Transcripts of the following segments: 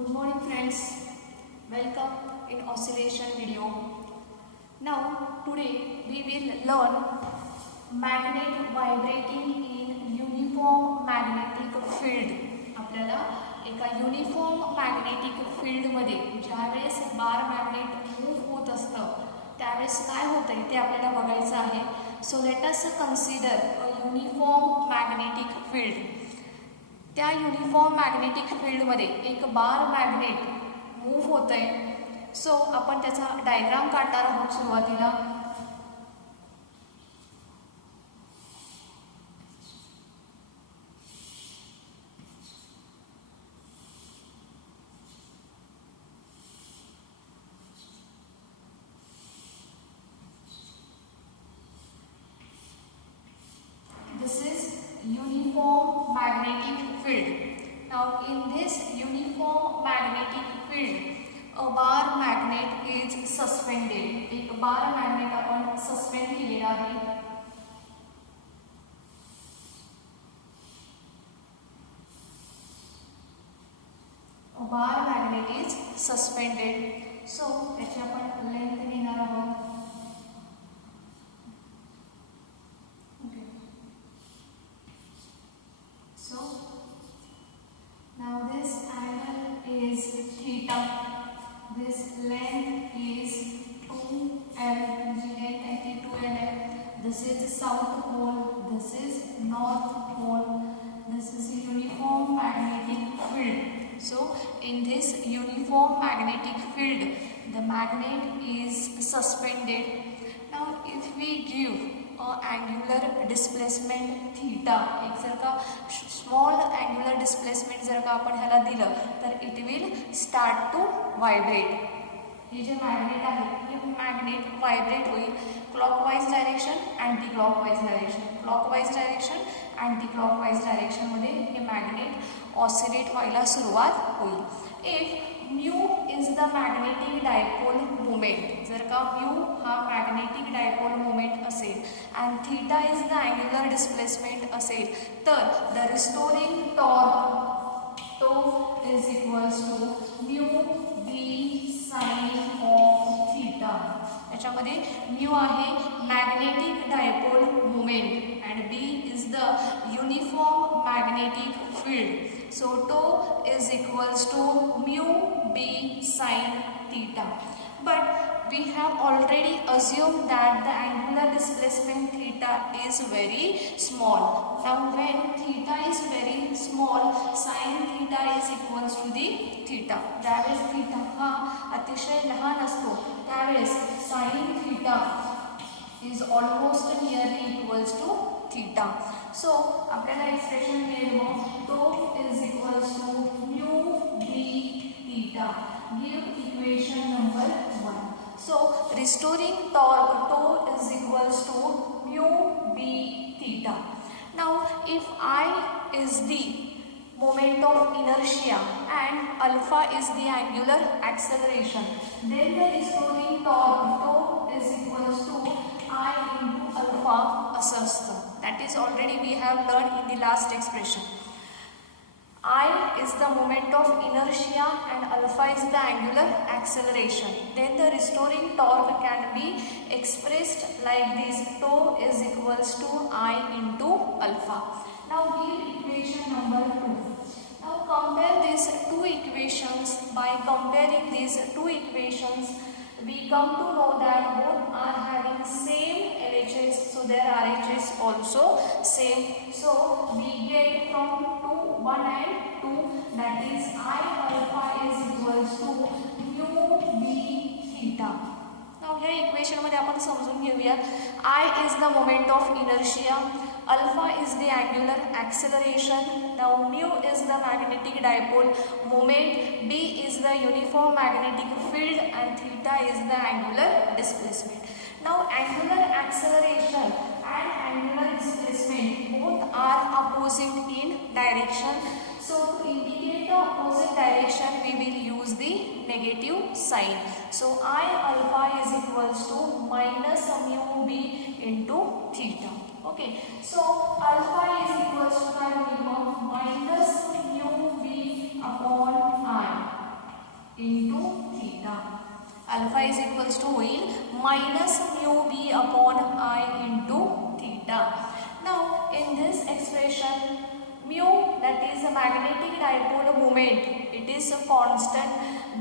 Good morning friends, welcome in oscillation video. Now today we will learn magnet vibrating in uniform magnetic field. आपल्याला एका uniform magnetic फील्डमध्ये ज्यावेळेस बार magnet move होत असतं त्यावेळेस काय होतंय ते आपल्याला बघायचं आहे. So let us consider a uniform magnetic field. त्या युनिफॉर्म मॅग्नेटिक फील्डमध्ये एक बार मॅग्नेट मूव्ह होत आहे. सो आपण त्याचा डायग्राम काढणार आहोत सुरुवातीला. This is uniform magnetic field. Now in this uniform magnetic field, a bar magnet is suspended. एक बार magnet आपण suspend केलेला आहे. A bar magnet is suspended. So त्याची आपण लेंथ घेणार आहोत. So now this angle is theta. This length is 2L. Ji length है थी 2L. This is south pole. This is north pole. This is uniform magnetic field. So in this uniform magnetic field, the magnet is suspended. Now if we give angular displacement theta, एक जर का small angular displacement जर का आपण ह्याला दिलं तर it will start to vibrate. हे जे मॅग्नेट आहे हे मॅग्नेट व्हायब्रेट होईल clockwise direction, anti clockwise direction. Clockwise direction, anti clockwise डायरेक्शनमध्ये हे मॅग्नेट ऑसिलेट व्हायला सुरुवात होईल. If mu is the magnetic dipole moment, जर का म्यू हा मॅग्नेटिक डायपोल मोमेंट असेल and theta is the angular displacement असेल तर the restoring torque tau is equals to mu B sine of theta. याच्यामध्ये म्यू आहे magnetic dipole moment and B is the uniform magnetic field. So tau is equals to mu b sin theta. But we have already assumed that the angular displacement theta is very small. Now when theta is very small, sin theta is equals to the theta. ज्यावेळेस theta हा अतिशय लहान असतो त्यावेळेस sin theta is almost nearly equals to theta. So आपल्याला expression मिळेल मग tau is equals to mu b theta. Give equation number 1. So restoring torque tau is equals to mu b theta. Now if I is the moment of inertia and alpha is the angular acceleration, then the restoring torque tau is equals to I into alpha असं असतं. That is already we have learned in the last expression. I is the moment of inertia and alpha is the angular acceleration. Then the restoring torque can be expressed like this. Tau is equals to I into alpha. Now give equation number 2. Now compare these two equations. By comparing these two equations, we come to know that both are having same LHS, so their RHS also same. So we get from 2, 1 and 2, that is I alpha is equals to mu b theta. Now ह्या equation मध्ये आपण समजून घेऊया. I is the moment of inertia, alpha is the angular acceleration, now mu is the magnetic dipole moment, b is the uniform magnetic field and theta is the angular displacement. Now angular acceleration and angular displacement both are opposite in direction. So to indicate the opposite direction we will use the negative sign. So I alpha is equals to minus mu b into theta. Okay, so alpha is equals to minus mu b upon I. minus mu b upon I into theta. Now in this expression, mu, that is the magnetic dipole moment, it is a constant.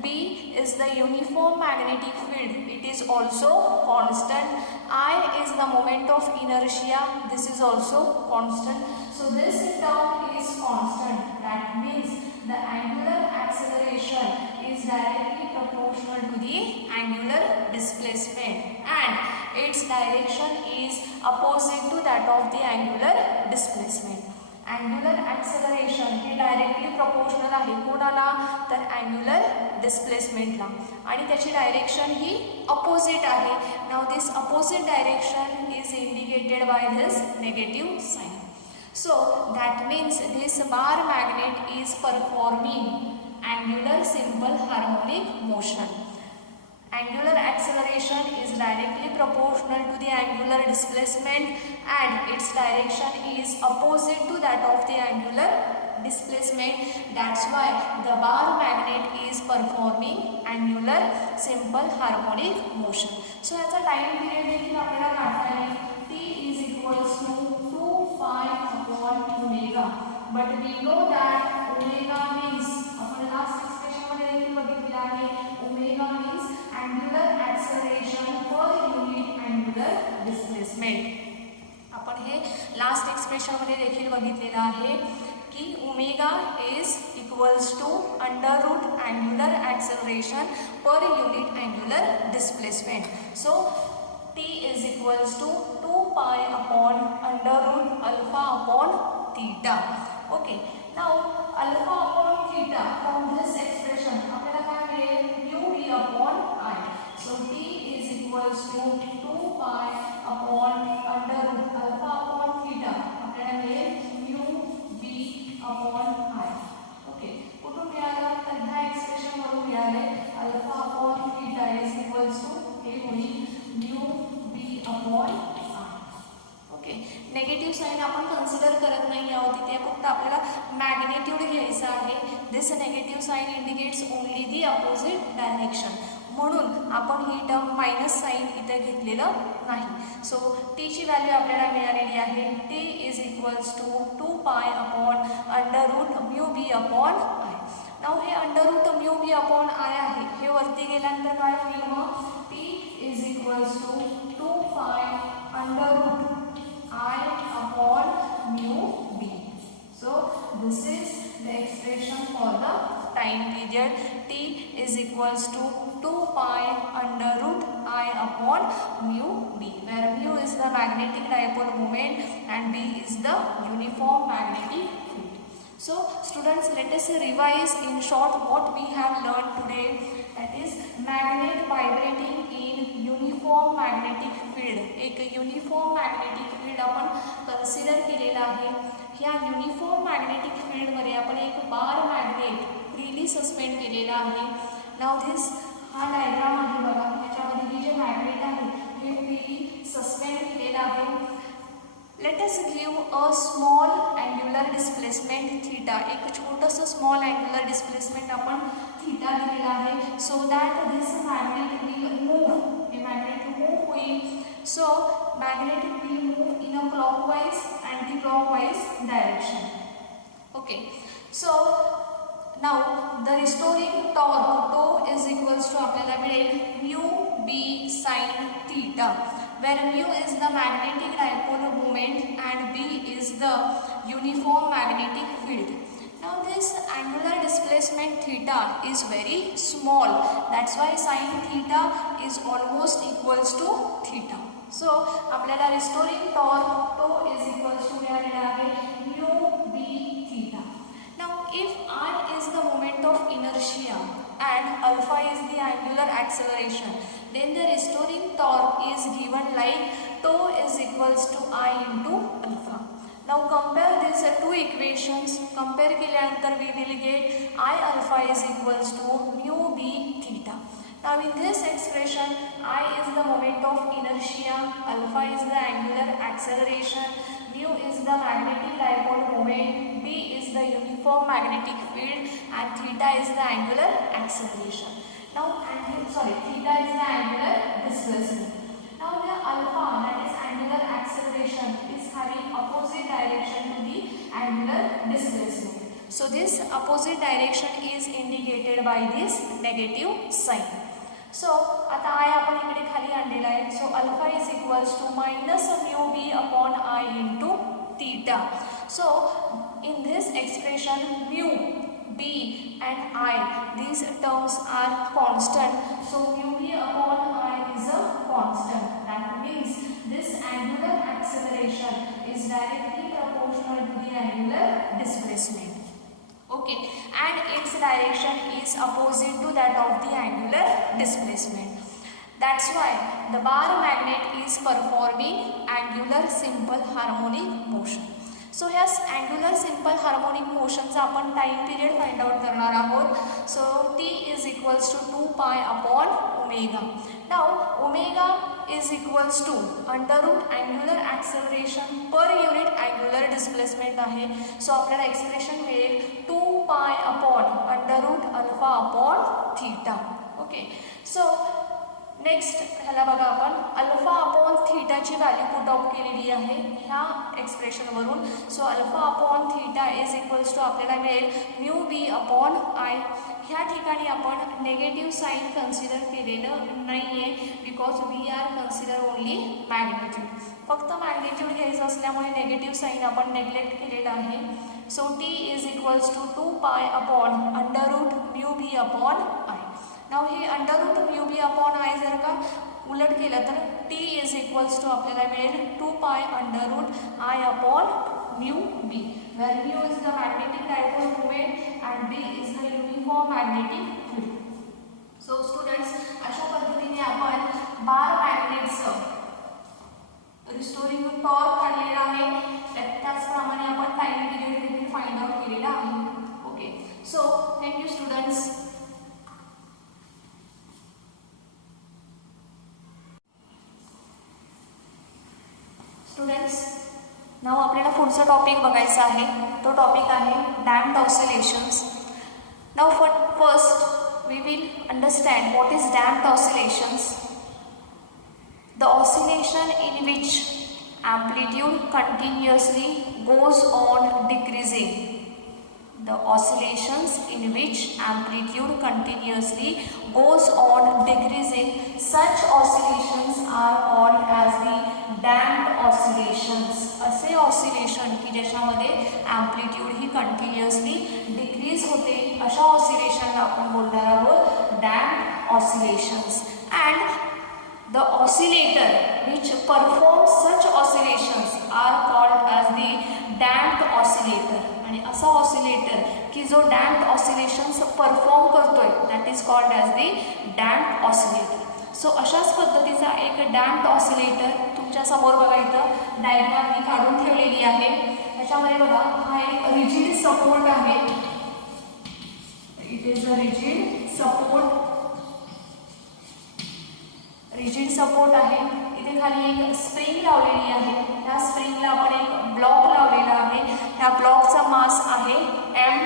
B is the uniform magnetic field, it is also constant. I is the moment of inertia, this is also constant. So this term is constant. That means the angular acceleration is directly proportional to the angular displacement and its direction is opposite to that of the angular displacement. Angular acceleration हे directly proportional आहे कोणाला, तर angular डिस्प्लेसमेंटला, आणि त्याची direction ही opposite आहे. Now this opposite direction is indicated by this negative sign. So that means this bar magnet is performing angular simple harmonic motion. Angular acceleration is directly proportional to the angular displacement and its direction is opposite to that of the angular displacement. That's why the bar magnet is performing angular simple harmonic motion. So याचा time period देखील आपल्याला काढता येईल. T is equals to 2 pi upon omega. But we know that omega means, आपण last expression मध्ये देखील बघितले आहे, omega means angular acceleration per unit angular displacement. आपण हे लास्ट एक्सप्रेशन मध्ये देखील बघितलेलं आहे की omega is equals to under root angular acceleration per unit angular displacement. So T is equals to 2 pi upon under root alpha upon theta. Okay. Now alpha upon theta, from this expression आपल्याला काय मिळेल, mu b upon I. So T is equals to 2 pi upon under root alpha upon theta. आपल्याला मिळेल mu b upon I. Okay. कुठून मिळालं, तर ह्या expression वरून मिळाले. alpha upon theta is equals to हे होईल mu b upon I. Okay. Negative sign आपण कन्सिडर करत नाही आहोत तिथे, फक्त आपल्याला मॅग्नेट्यूड घ्यायचं आहे. This negative sign indicates only the opposite direction, म्हणून आपण ही टर्म मायनस साइन इथे घेतलेलं नाही. सो टी ची व्हॅल्यू आपल्याला मिळालेली आहे. T is equals to 2 pi upon under root mu B upon I. नाव हे under root mu B upon I आहे, हे वरती गेल्यानंतर काय होईल मग, T is equals to 2 pi under root I upon mu b. So this is the expression for the time period. T is equals to 2 pi under root I upon mu b, where mu is the magnetic dipole moment and b is the uniform magnetic field. So students, let us revise in short what we have learned today. That is magnet vibrating in uniform magnetic field. एक uniform magnetic field आपण consider केलेला आहे. ह्या uniform magnetic फील्डमध्ये आपण एक बार magnet freely suspend केलेला आहे. नाव धिस हा डायग्राम आहे बघा, त्याच्यामध्ये ही जे मॅग्नेट आहे हे फ्रीली सस्पेंड केलेलं आहे. Let us give a small angular displacement theta. एक छोटंसं स्मॉल अँग्युलर डिस्प्लेसमेंट आपण थीटा दिलेला आहे. So that this magnet will move, हे मॅग्नेट मूव्ह होईल. So magnet will move in a clockwise anti clockwise direction. Okay. So now the restoring torque is equals to आपल्याला मिळेल mu B sine theta, where mu is the magnetic dipole moment and b is the uniform magnetic field. Now this angular displacement theta is very small, that's why sin theta is almost equals to theta. So आपल्याला restoring torque tau is equals to मिळालेला आहे mu b theta. Now if I is the moment of inertia and alpha is the angular acceleration, then the restoring torque is given like tau is equals to I into alpha. Now compare these two equations. Compare केल्यानंतर we will get I alpha is equals to mu b theta. Now in this expression, I is the moment of inertia, alpha is the angular acceleration, mu is the magnetic dipole moment, b is the uniform magnetic field and theta is the angular acceleration. Now theta is the angular displacement. Now the alpha, that is angular acceleration, is having opposite direction to the angular displacement. So this opposite direction is indicated by this negative sign. So आता I आपण इकडे खाली आणलेला आहे. So alpha is equals to minus mu b upon I into theta. So in this expression mu, b and I, these terms are constant. So mu b upon I is a constant. That means this angular acceleration is directly proportional to the angular displacement. Okay, and its direction is opposite to that of the angular displacement. That's why the bar magnet is performing angular simple harmonic motion. So hash angular simple harmonic motion चा आपण time period find out करणार आहोत. So t is equals to 2 pi upon omega. Now omega is equals to under root angular acceleration per unit angular displacement आहे. So आपल्याला expression मिळेल 2 pi upon under root alpha upon theta. Okay. So next ह्याला बघा आपण alpha upon थीटाची value put out केलेली आहे ह्या एक्सप्रेशनवरून. So alpha upon theta is equals to आपल्याला मिळेल म्यू बी अपॉन आय. ह्या ठिकाणी आपण नेगेटिव्ह साईन कन्सिडर केलेलं नाही आहे because we are consider only magnitude. फक्त मॅग्नेट्यूड घ्यायचं असल्यामुळे नेगेटिव्ह साईन आपण नेग्लेक्ट केलेलं आहे. So T is equals to 2 pi upon under root mu B upon I. नाव हे under root mu B upon I जर का उलट केलं तर टी इज इक्वल्स टू आपल्याला मिळेल 2 pi under root I upon mu B, where mu is the magnetic dipole moment and B is the uniform magnetic field. So students, अशा पद्धतीने आपण बार मॅग्नेटचं रिस्टोरिंग टॉर्क काढलेला आहे. त्याचप्रमाणे आपण टाइम पिरियड देखील फाइंड आउट केलेला आहे. Okay, so thank you students. Students, now आपल्याला पुढचा टॉपिक बघायचा आहे. तो टॉपिक आहे damped oscillations. Now first we will understand what is damped oscillations. The oscillation in which amplitude continuously goes on decreasing. The oscillations in which amplitude continuously goes on decreasing, such oscillations are called as the damped oscillations. असे oscillation की ज्याच्यामध्ये amplitude ही continuously decrease होते, अशा ऑसिलेशनला आपण बोलणार आहोत damped oscillations. And the oscillator which performs such oscillations are called as the damped oscillator. आणि असा ऑसिलेटर की जो damped oscillations परफॉर्म करतोय that is called as the damped oscillator. सो अशाच पद्धतीचा एक damped oscillator तुमच्या समोर बघा इथं डायग्राम मी काढून ठेवलेली आहे. त्याच्यामध्ये बघा हा एक रिजिड सपोर्ट आहे. It is a rigid support. Rigid support आहे. इथे खाली एक स्प्रिंग लावलेली आहे. त्या स्प्रिंगला आपण एक ब्लॉक लावलेला आहे. ह्या ब्लॉकचा मास आहे m.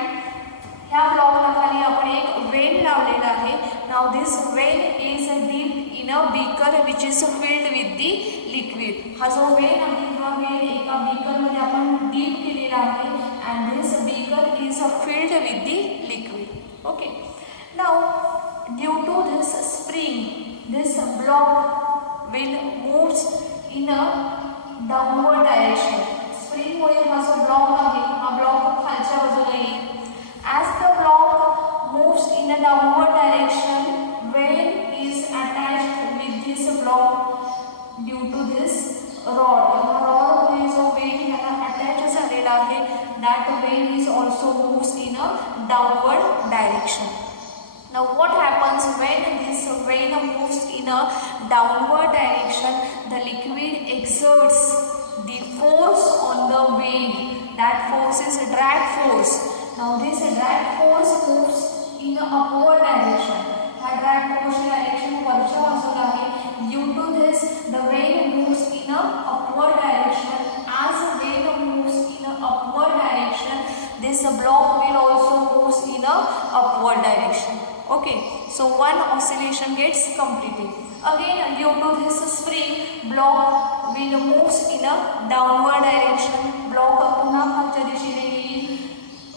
ह्या ब्लॉकला खाली आपण एक वेन लावलेला आहे. Now this when is deep in a beaker which is filled with the liquid. हा जो वेन आहे हा वेन एका बीकरमध्ये आपण डीप केलेला आहे and this beaker is filled with the liquid. Okay, now due to this spring this block will moves in a downward direction. Spring मुळे हा जो ब्लॉक आहे हा ब्लॉक खालच्या बाजूला येईल. as the block moves in a downward direction, vein is attached with this block due to this rod. rod मुळे जो vein याला attach झालेला आहे that vein is also moves in a downward direction. Now what happens when this vein moves in a downward direction? The liquid exerts the force on the vein. That force is a drag force. Now this drag force moves in a upward direction. हा drag force direction वरच्या बाजूला आहे. Due to this the vein moves in a upward direction. As the vein moves in a upward direction, this block will also moves in a upward direction. Okay. Okay, so one oscillation gets completed. Again, due to this spring, block will moves in a downward direction. Block पुन्हा खालच्या दिशेने येईल.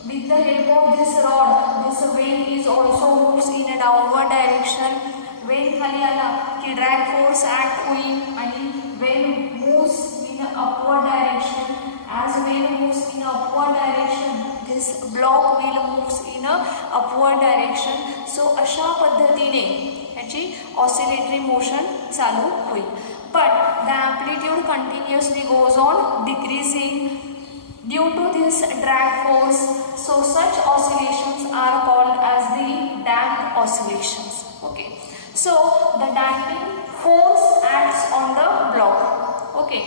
With the help of this rod, this vein is also moves in a downward direction. Vein खाली आला की drag force act होईल आणि vein moves in a upward direction. As vein moves in a upward direction, this block will moves in a upward direction. So अशा पद्धतीने याची oscillatory motion चालू होईल. But the amplitude continuously goes on decreasing due to this drag force. So such oscillations are called as the damped oscillations. Okay. So the damping force acts on the block. Okay.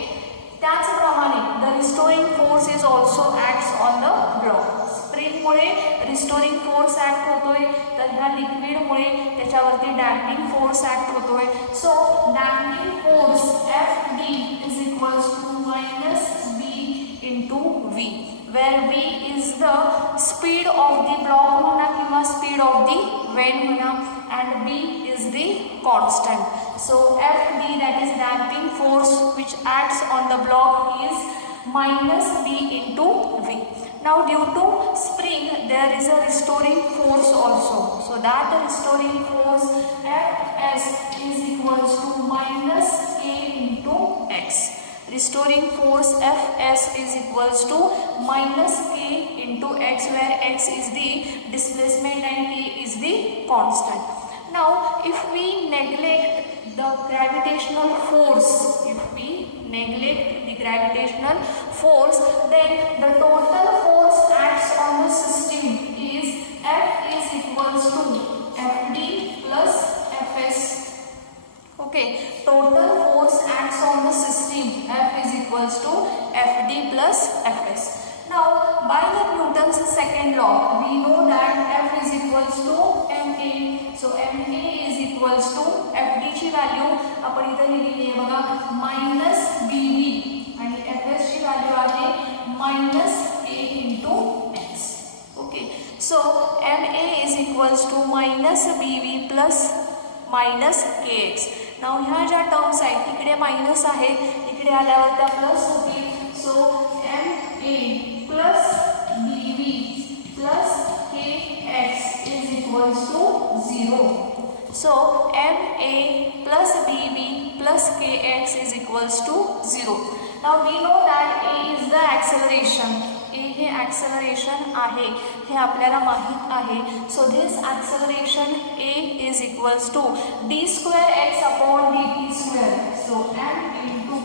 त्याचप्रमाणे the restoring force is also acts on the block. Spring Mule restoring force act होतोय, तर ह्या liquid मुळे त्याच्यावरती damping force act होतोय. So damping force FD is equals to minus B into V, where V is the speed of the block म्हणा किंवा speed of the vein म्हणा, and B is the constant. So FD, that is damping force which acts on the block, is minus B into V. Now due to spring there is a restoring force also. So that restoring force Fs is equals to minus K into X. Restoring force Fs is equals to minus K into X, where X is the displacement and K is the constant. Now if we neglect the gravitational force, then the total force acts on the system is F is equals to Fd plus Fs. Okay, total force acts on the system, F is equals to Fd plus Fs. Now by the Newton's second law we know that F is equals to ma. So ma is equals to Fd ची value आपण इथे लिहिली आहे बघा, minus Bv, आणि Fs ची value आहे minus K into X. Okay, so ma is equals to minus Bv plus minus Kx. Now ह्या ज्या टर्म्स आहेत इकडे मायनस आहे, इकडे आल्यावर त्या प्लस होतील. सो ma plus Bv plus Kx is equals to 0. So ma plus Bv plus Kx is equals to 0. Now we know that a is the acceleration. a hey acceleration आहे, हे आपल्याला माहित आहे. So this acceleration a is equals to d square x upon dt square. So m into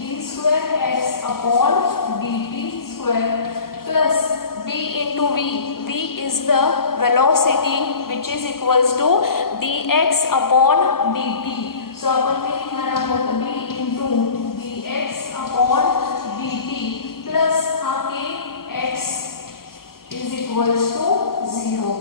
d square x upon dt square plus b into v. V is the velocity which is equals to dx upon dt. So आपण ते लिहिणार आहोत b into dx upon dt plus हा kx is equals to 0.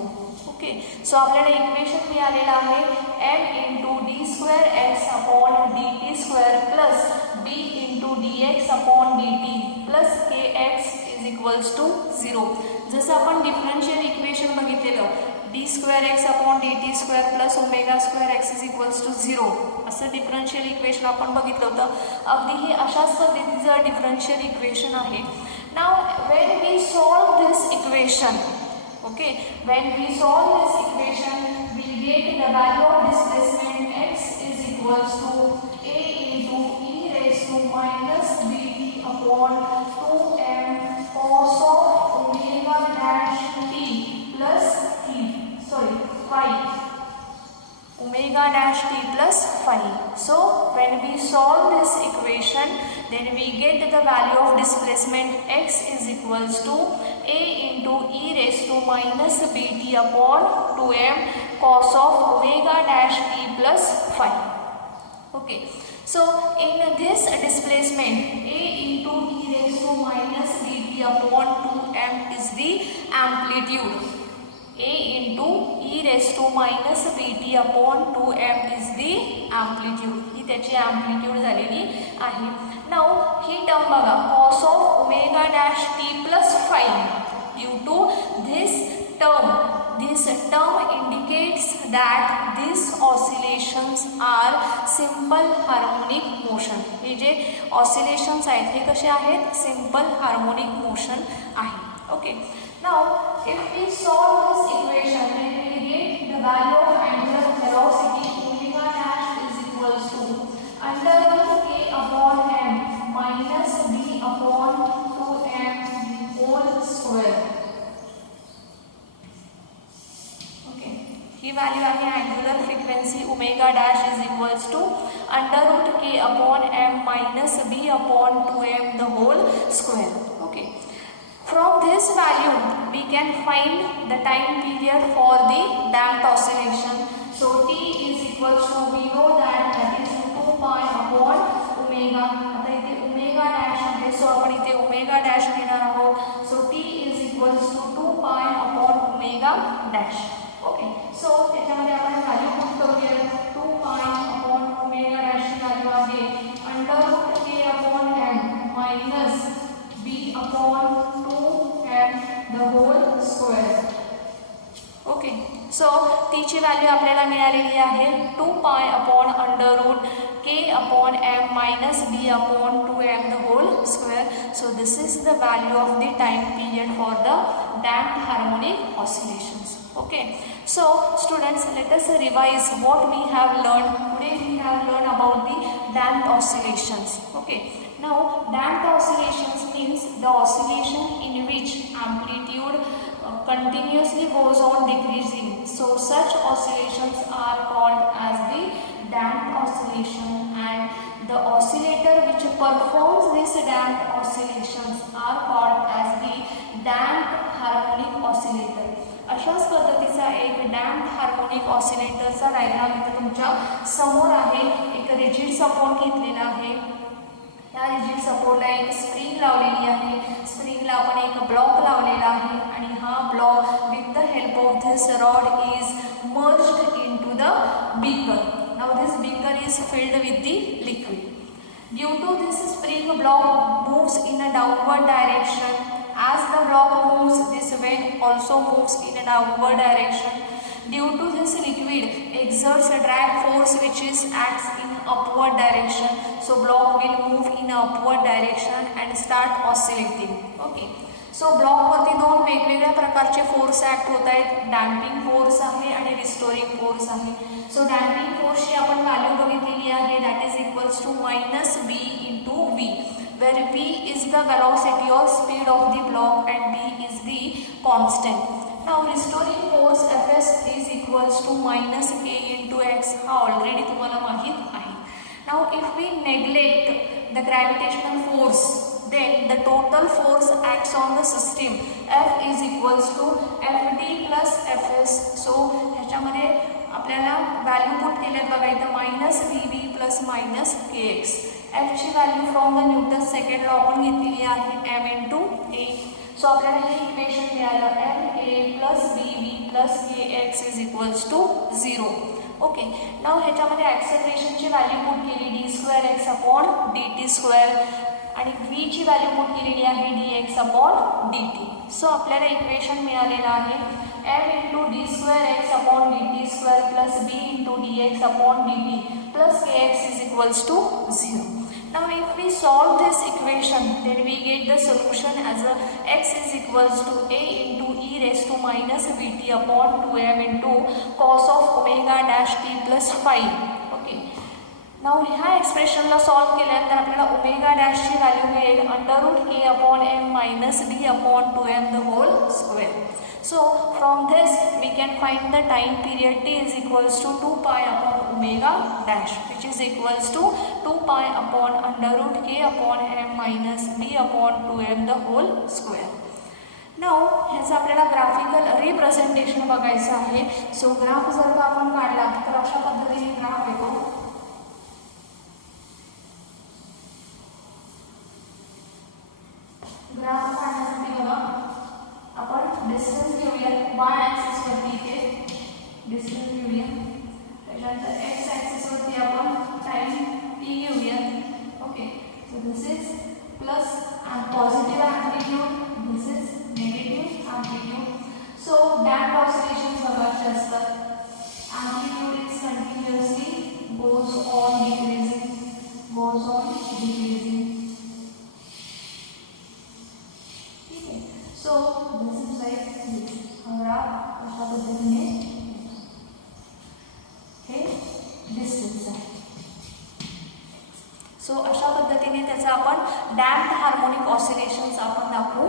Okay, so आपल्याला equation मिळालेलं आहे m into d square x upon dt square plus b into dx upon dt plus kx is equals to 0. जसं आपण differential equation बघितलेलं d square x upon dt square plus omega square x is equals to 0 असं differential equation आपण बघितलं होतं. अगदी हे अशाच पद्धतीचं डिफरन्शियल इक्वेशन आहे. Now when we solve this equation, okay, when we solve this equation we get the value of displacement x is equals to a into e raised to minus bt upon 2m cos of omega dash t plus phi, omega dash t plus phi. So when we solve this equation then we get the value of displacement x is equals to a into e raised to minus bt upon 2m cos of omega dash t plus phi. Okay, so in this displacement a into e raised to minus bt upon 2m is the amplitude. A into e raised to minus bt upon 2m is the amplitude. ही त्याची amplitude झालेली आहे. Now ही term बघा cos of omega dash t plus phi. Due to this term indicates that these oscillations are simple harmonic motion. हे जे oscillations आहेत हे कसे आहेत? simple harmonic motion आहे. Okay. Now if we solve this equation then we will get the value of angular velocity omega dash is equals to under root k upon m minus b upon 2m whole square. ही value आहे angular frequency omega dash is equals to under root K upon M minus B upon 2m the whole square. Okay. From this value we can find the time period for the damped oscillation. So t is equals to, we know that is 2 pi upon omega. आता इथे omega dash आहे सो आपण इथे omega dash घेणार आहोत. So t is equals to 2 pi upon omega dash. Okay. So त्याच्यामध्ये आपण value put करूया. 2 पाय अपॉन ओमेगा डॅशची व्हॅल्यू आहे under root K upon M minus B upon 2m the whole square. Okay. So तीची value आपल्याला मिळालेली आहे 2 pi upon under root k upon m minus b upon 2m the whole square. So this is the value of the time period for the damped harmonic oscillations. Okay. So students, let us revise what we have learned. Today we have learned about the damped oscillations. Okay. Now damped oscillations means the oscillation in which amplitude continuously goes on decreasing. So such oscillations are called as the damped oscillation, and the oscillator which performs these damped oscillations are called as the damped harmonic oscillator. अशाच पद्धतीचा एक damped harmonic ऑसिलेटरचा diagram इथे तुमच्या समोर आहे. एक rigid support घेतलेला आहे. या रिजिड सपोर्टला एक स्प्रिंग लावलेली आहे. स्प्रिंगला आपण एक ब्लॉक लावलेला आहे आणि हा block with the help of this rod is merged into the beaker. Now this beaker is filled with the liquid. Due to this spring block moves in a downward direction. As the block moves, this vent also moves in a downward direction. Due to this liquid exerts a drag force which is acts in upward direction. So block will move in a upward direction and start oscillating. Okay. सो ब्लॉकवरती दोन वेगवेगळ्या प्रकारचे force act होत आहेत. Damping force आहे आणि restoring force आहे. सो damping फोर्सची आपण value बघितलेली आहे that is equals to minus b into v, where v is the velocity or speed of the block and B is the constant. Now restoring force f s is equals to minus k into x. हा already तुम्हाला माहीत आहे. Now if we neglect the gravitational force then the total force acts on the system. F is equals to Fd plus Fs. So ह्याच्यामध्ये आपल्याला value put केल्यात बघा इथं minus Vb plus minus Kx. F ची value from the Newton second law आपण घेतलेली आहे m into a. So आपल्याला हे इक्वेशन मिळालं ma plus Vb plus Kx is equals to 0. Okay. Now ह्याच्यामध्ये ॲक्सेलरेशनची व्हॅल्यू पुट केली d2x अपॉन dt स्क्वेअर आणि v ची व्हॅल्यू पुट केलेली आहे dx अपॉन dt. सो आपल्याला इक्वेशन मिळालेलं आहे m into d square x upon dt square plus b into dx upon dt plus kx is equals to 0. Now if we solve this equation then we get the solution as a x is equals to a into e raised to minus bt upon 2m into cos of omega dash t plus 5. Okay. Now ह्या एक्सप्रेशनला solve केल्यानंतर आपल्याला omega डॅशची value मिळेल under root K upon M minus B upon 2m the whole square. So from this we can find the time period t is equals to 2 pi upon omega dash which is equals to 2 pi upon under root K upon M minus B upon 2m the whole square. Now ह्याचं आपल्याला graphical representation बघायचं आहे. सो graph जर का आपण काढला तर अशा पद्धतीने ग्राफ येतो. ग्राफ काढण्यासाठी बघा आपण डिस्टन्स घेऊया. वाय ॲक्सिस वरती इथे डिस्टन्स घेऊया. त्याच्यानंतर एक्स ॲक्सिस वरती आपण टाइम टी घेऊया. Okay. So this is plus positive amplitude, this is negative amplitude. So damped oscillations बघायचे असतात. continuously goes on decreasing. ठीक आहे. So this is like this. Graph अशा पद्धतीने हे डिस्टन्स आहे. सो अशा पद्धतीने त्याचा आपण डॅम्प्ड हार्मोनिक ऑसिलेशन्स आपण दाखवू